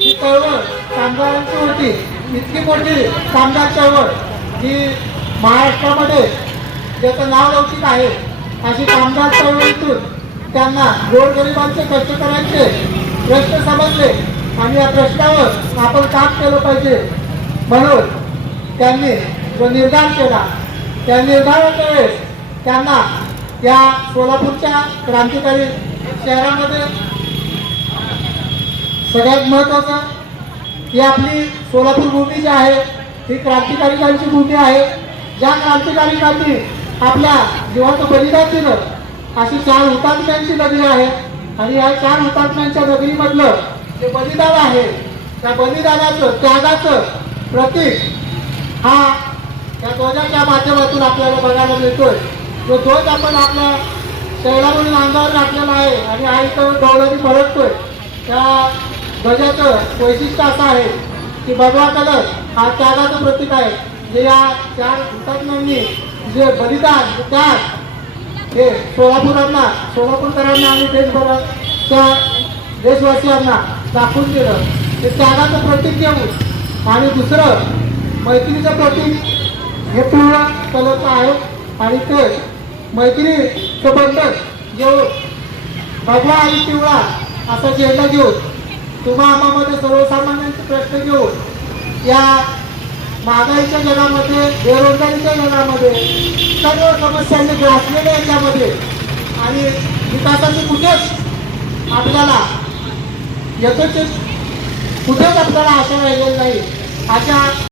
ही चळवळ कामगारांची होती. इतकी मोठी कामगार चळवळ जी महाराष्ट्रामध्ये ज्याचं नाव लौकिक आहे अशी कामगार चळवळीतून त्यांना गोरगरिबांचे कष्ट करायचे प्रश्न समजले. आणि या प्रश्नावर आपण काम केलं पाहिजे. म्हणून त्यांनी जो निर्धार केला त्या निर्धाराच्या वेळेस त्यांना या सोलापूरच्या क्रांतिकारी शहरामध्ये सगळ्यात महत्वाचं ही आपली सोलापूर भूमी जी आहे ही क्रांतिकारिकांची भूमी आहे. ज्या क्रांतिकारिकांनी आपल्या जीवाचं बलिदान दिलं अशी चार हुतात्म्यांची नगरी आहे. आणि या चार हुतात्म्यांच्या नगरीमधलं जे बलिदान आहे त्या बलिदानाचं त्यागाचं प्रतीक हा या ध्वजाच्या माध्यमातून आपल्याला बघायला मिळतोय. जो ध्वज आपण आपल्या शहरावरील अंगावर घातलेला आहे आणि हा इथं डोळ्याने फरकतोय त्या ध्वजाचं वैशिष्ट्य असं आहे की भगवा कलर हा त्यागाचं प्रतीक आहे. जे या चार हुतात्म्यांनी जे बलिदान त्याग हे सोलापुरांना सोलापूरकरांना आणि देशभराच्या देशवासियांना दाखवून दिलं ते त्यागाचं प्रतीक घेऊन आणि दुसरं मैत्रीचं प्रतीक हे पिवळा कलरचं आहे आणि ते मैत्रीचं बंधन घेऊन भगवा आणि पिवळा असा झेंडा घेऊन तुम्हा आम्हामध्ये सर्वसामान्यांचे प्रश्न घेऊन या महागाईच्या जगामध्ये बेरोजगारीच्या जगामध्ये सर्व समस्यांनी ग्रासलेल्या याच्यामध्ये आणि विकासाची कुठेच आपल्याला यथोचित कुठेच आपल्याला आशा राहिलेली नाही. अशा